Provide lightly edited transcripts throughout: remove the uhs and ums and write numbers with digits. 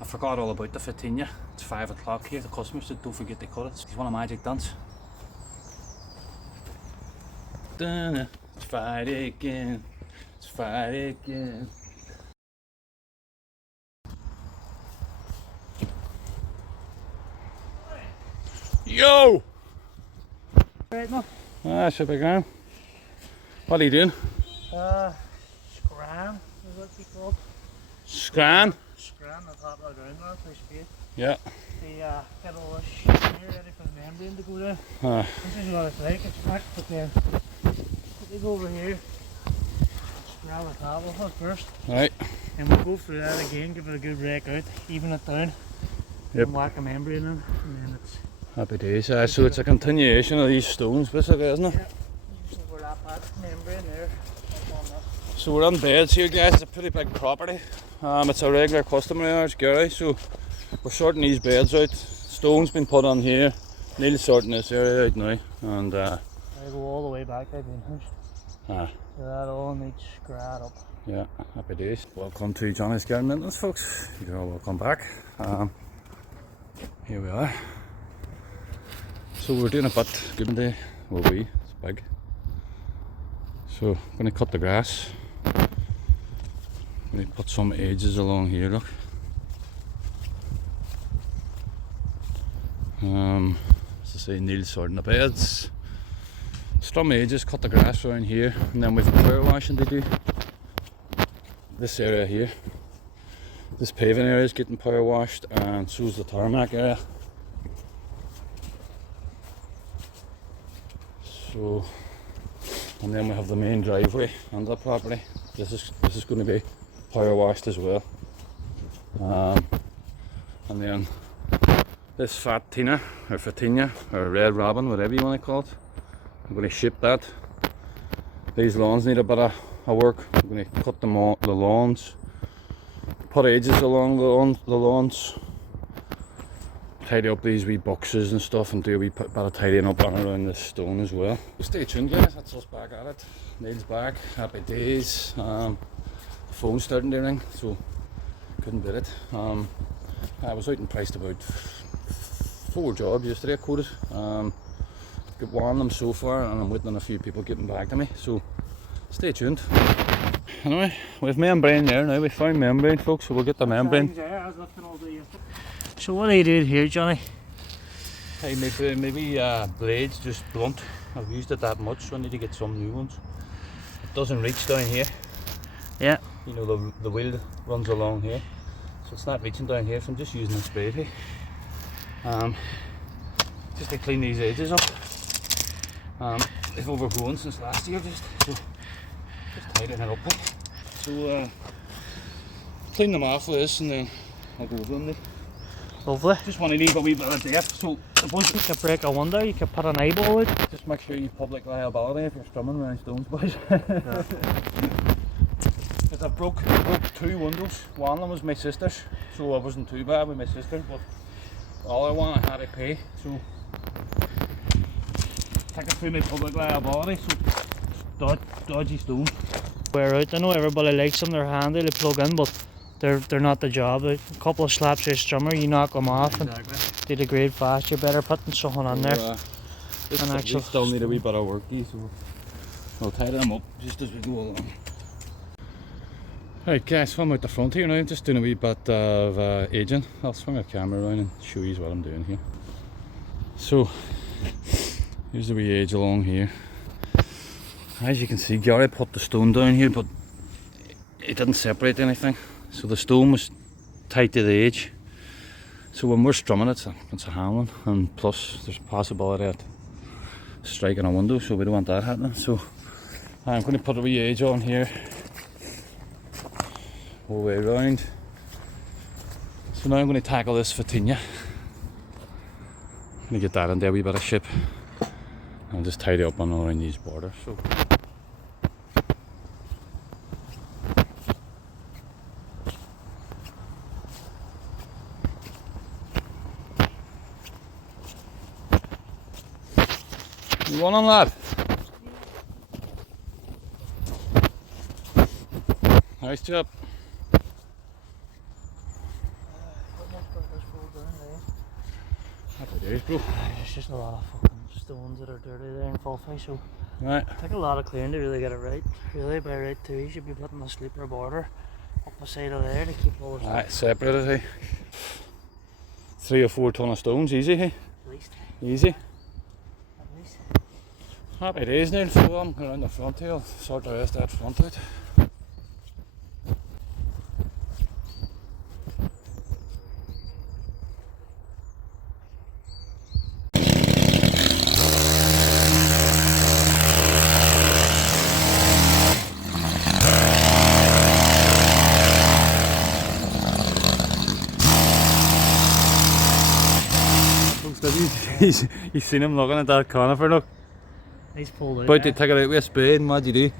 I forgot all about the photinia. It's 5 o'clock here. The customers said don't forget to cut it. It's one of magic dance. It's Friday again. It's Friday again. Yo! Right, no? Ah, should be grand. What are you doing? Scran is what they called. Scran? Scran on top of the ground there, for speed. Yeah. They get all this shit here ready for the membrane to go down. This is what it's like, it's packed, but then they go over here, scrap the top of it first. Right. And we'll go through that again, give it a good rake out, even it down. Yep. And whack a membrane in, and then it's... Happy days. So it's a continuation of these stones basically, isn't it? Yeah. So we're that bad membrane there. Up on that. So we're on beds here, guys. It's a pretty big property. It's a regular customer of ours, Gary. So we're sorting these beds out. Stones been put on here. Neil's sorting this area out now. And I go all the way back to the house. So that all needs scrap up. Yeah, happy days. Welcome to Johnny's Garden Maintenance, folks. You're all welcome back. Here we are. So we're doing a bit good day. Well, it's big. So I'm going to cut the grass. I'm going to put some edges along here, look. As I say, Neil's sorting the beds. Strum edges, cut the grass around here, and then we've power washing to do. This area here. This paving area is getting power washed, and so is the tarmac area. So, and then we have the main driveway and the property. This is going to be power washed as well. And then this photinia or red robin, whatever you want to call it. I'm going to ship that. These lawns need a bit of work. I'm going to cut the lawns, put edges along the lawns, tidy up these wee boxes and stuff, and do a wee bit of tidying up on around this stone as well. Stay tuned, guys. That's us back at it. Neil's back. Happy days. The phone's starting to ring, so couldn't beat it. I was out and priced about 4 jobs yesterday. I quoted. Got one of them so far, and I'm waiting on a few people getting back to me. So stay tuned. Anyway, we've membrane there now. We found membrane, folks. So we'll get the membrane. So what are you doing here, Johnny? Hey, maybe blades just blunt. I've used it that much, so I need to get some new ones. It doesn't reach down here. Yeah. You know, the wheel runs along here, so it's not reaching down here. So I'm just using a spade here, just to clean these edges up. They've overgrown since last year, just tidying it up. So clean them off with this, and then I'll go over them. Lovely. Just want to leave a wee bit of depth, so suppose you could break a window, you could put an eyeball out. Just make sure you public liability if you're strumming around stones, boys. Because I broke 2 windows. One of them was my sister's, so I wasn't too bad with my sister, but the other one I had to pay, so take it through my public liability, so dodgy stone. Wear out. I know everybody likes them, they're handy to plug in, but they're not the job. A couple of slaps your strummer, you knock them off, and they degrade fast. You're better putting something on there. This still need a wee bit of work, so I'll tidy them up just as we go along. Right guys, so I'm out the front here now, just doing a wee bit of aging. I'll swing the camera around and show you what I'm doing here. So here's the wee edge along here. As you can see, Gary put the stone down here, but it didn't separate anything. So the stone was tight to the edge. So when we're strumming it's a handling, and plus there's a possibility of striking a window, so we don't want that happening. So I'm going to put a wee edge on here, all the way around. So now I'm going to tackle this photinia. I'm going to get that into a wee bit of shape. I'll just tidy up on around these borders. So you want on, lad? Nice job. days, bro. There's just a lot of fucking stones that are dirty there in Fulfie, so Right. take a lot of clearing to really get it right. Really, by right too, you should be putting a sleeper border up the side of there to keep all the stuff. Right, separated, hey. 3 or 4 ton of stones, easy, hey. At least. Easy. At least. Happy days, Neil. So I'm going around the front here. I'll sort the rest of that front out. He's seen him looking at that conifer, look. He's pulled out. About to take it out with a spade, and what'd you do?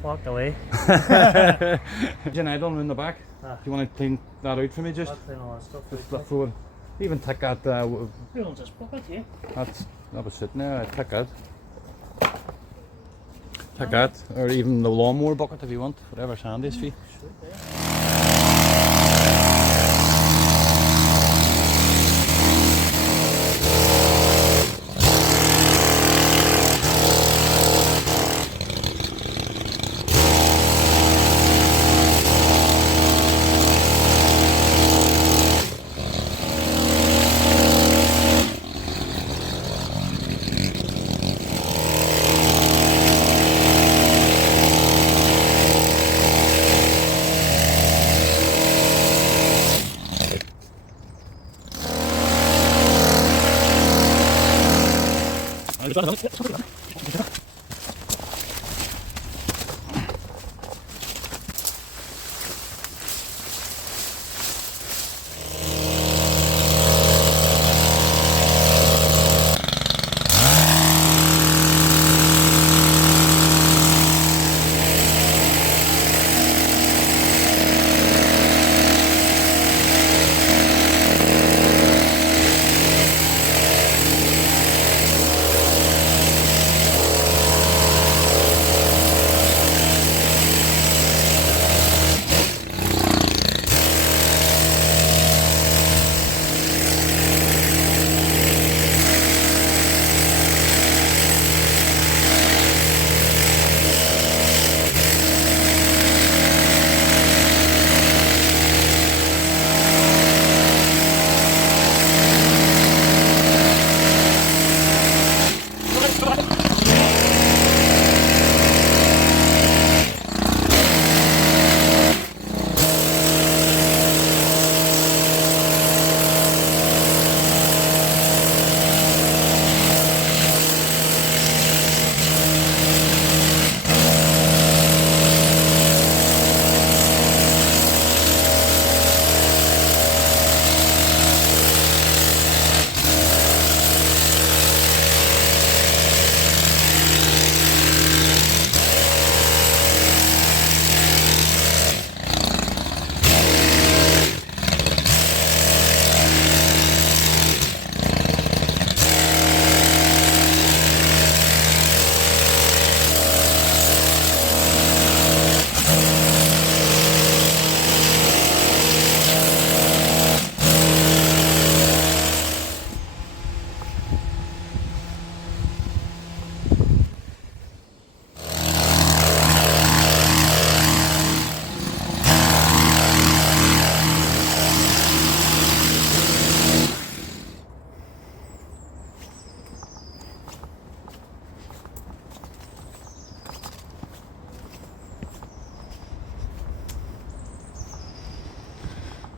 Walked away. An idol in the back. Ah. Do you want to clean that out for me just? I'll clean all that stuff Just out. throw it. Even take that, Who owns this bucket here? that was sitting there, I'd take that. Take that, or even the lawnmower bucket if you want, whatever's handiest for you. Sweet, there.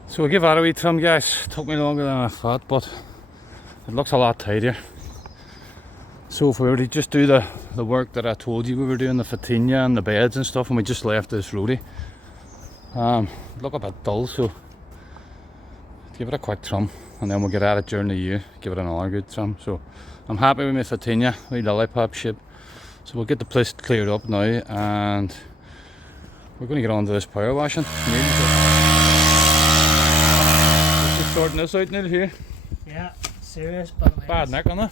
So we'll give that a wee trim, guys. Took me longer than I thought, but it looks a lot tidier. So if we were to just do the work that I told you we were doing, the photinia and the beds and stuff, and we just left this roadie, look a bit dull, so give it a quick trim, and then we'll get at it during the year, give it another good trim. So I'm happy with my photinia, my lollipop shape. So we'll get the place cleared up now, and we're going to get on to this power washing. Just sorting this out, Neil, here. Yeah, serious, but Bad neck on it.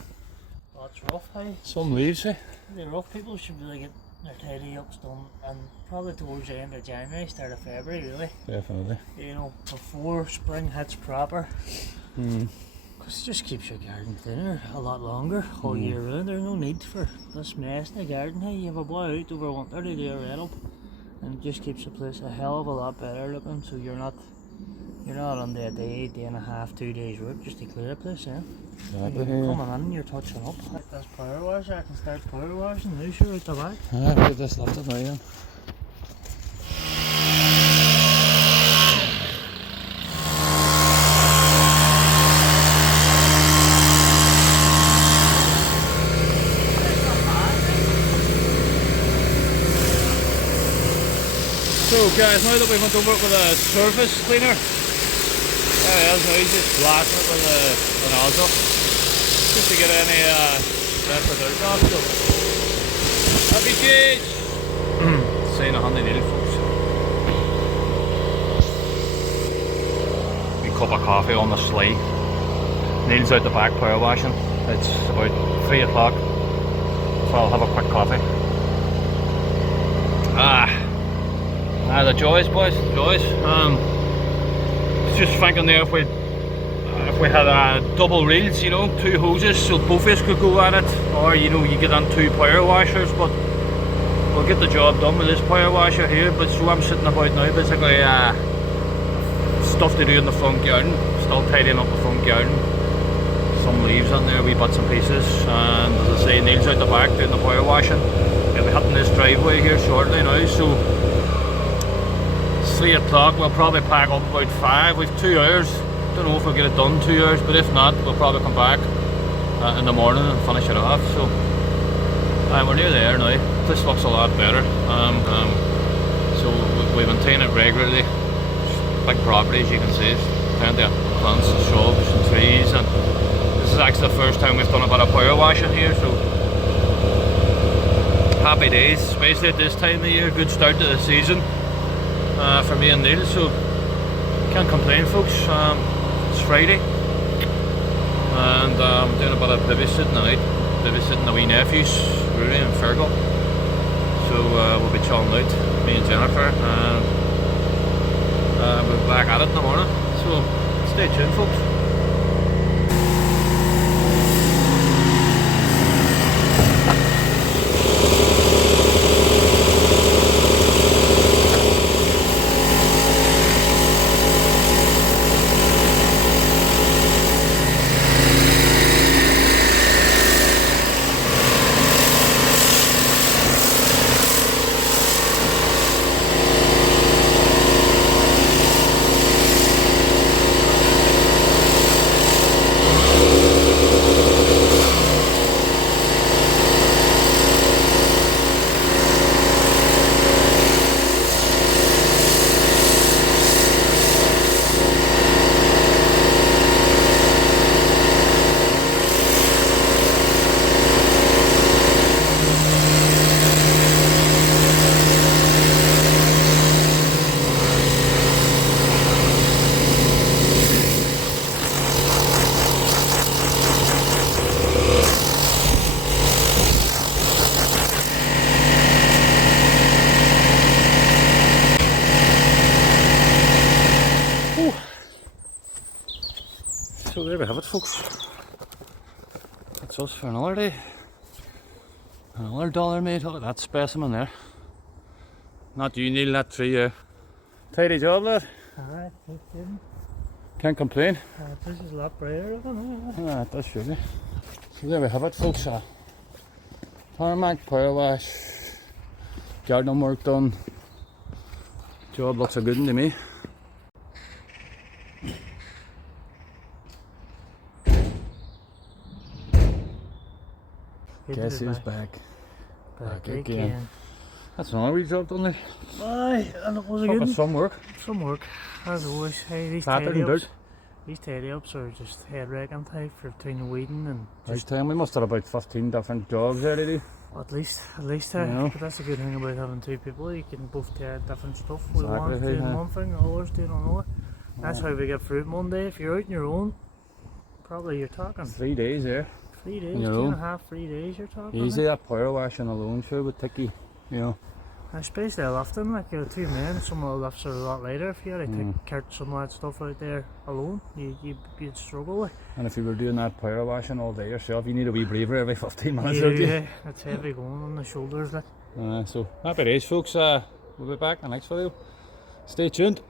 Oh, it's rough, hey? Some leaves, eh? The rough people should really get their tidy ups done, and probably towards the end of January, start of February, really. Definitely. You know, before spring hits proper. Because it just keeps your garden thinner a lot longer all year round. There's no need for this mess in the garden. Hey, you have a boy out over winter to do a red up, and it just keeps the place a hell of a lot better looking. So you're not under a day and a half, 2 days work just to clear the place. Exactly. You're coming in, you're touching up. Like this power washer, I can start power washing now. Sure, out the back. We'll just lift it now then. So guys, now that we went over it with a surface cleaner, there it is, now he's just blasting it with a nozzle, just to get any left or dirt off. So, happy days! Saying a handy needle, folks. A cup of coffee on the sly. Neil's out the back power washing. It's about 3 o'clock, so I'll have a quick coffee. The joys, boys, the joys. Just thinking there if we had double reels, you know, 2 hoses, so both of us could go at it, or you know, you get on 2 power washers, but we'll get the job done with this power washer here. But so I'm sitting about now, basically stuff to do in the front garden, still tidying up the front garden, some leaves on there, wee bits and pieces, and as I say, Neil's out the back doing the power washing. We'll be hitting this driveway here shortly now, so 3 o'clock, we'll probably pack up about 5. We've 2 hours. Don't know if we'll get it done 2 hours, but if not, we'll probably come back in the morning and finish it off. So we're near there now. This looks a lot better. So we maintain it regularly. Big property, as you can see. Plenty of plants and shrubs and trees, and this is actually the first time we've done a bit of power washing here. So happy days, especially at this time of year. Good start to the season. For me and Neil, so can't complain, folks. It's Friday, and I'm doing a bit of babysitting tonight, babysitting the wee nephews, Rudy and Fergal. So we'll be chilling out, me and Jennifer, and we'll be back at it in the morning. So stay tuned, folks. So there we have it, folks. That's us for another day. Another dollar made. Look at that specimen there. Not you, Neil, that tree there. Tidy job, lad. Alright, Can't complain. this is a lot brighter looking. It does surely. So there we have it, folks. Tarmac, power wash, gardening work done. Job looks a good one to me. Guess who's back? Back again. That's another wee job done there. Aye, and it was a good one. Some work. Some work, as always. Hey, these tidy ups are just head wrecking type for between the weeding and Right time, we must have about 15 different jobs there today. at least You know. but that's a good thing about having 2 people. You can both do different stuff. We Exactly, one's doing yeah. one thing, the other's doing another. That's how we get fruit Monday. If you're out on your own, probably you're talking 3 days there. 3 days, You know. 2.5, 3 days you're talking. Easy, that power washing alone sure would take you, you know, Especially lifting, like you're two men, some of the lifts are a lot lighter. If you had to take carts some of that stuff out there alone, you'd struggle with. And if you were doing that power washing all day yourself, you need a wee breather every 15 minutes, Yeah, don't you? yeah, it's heavy going on the shoulders, like. So happy days, folks. We'll be back in the next video. Stay tuned.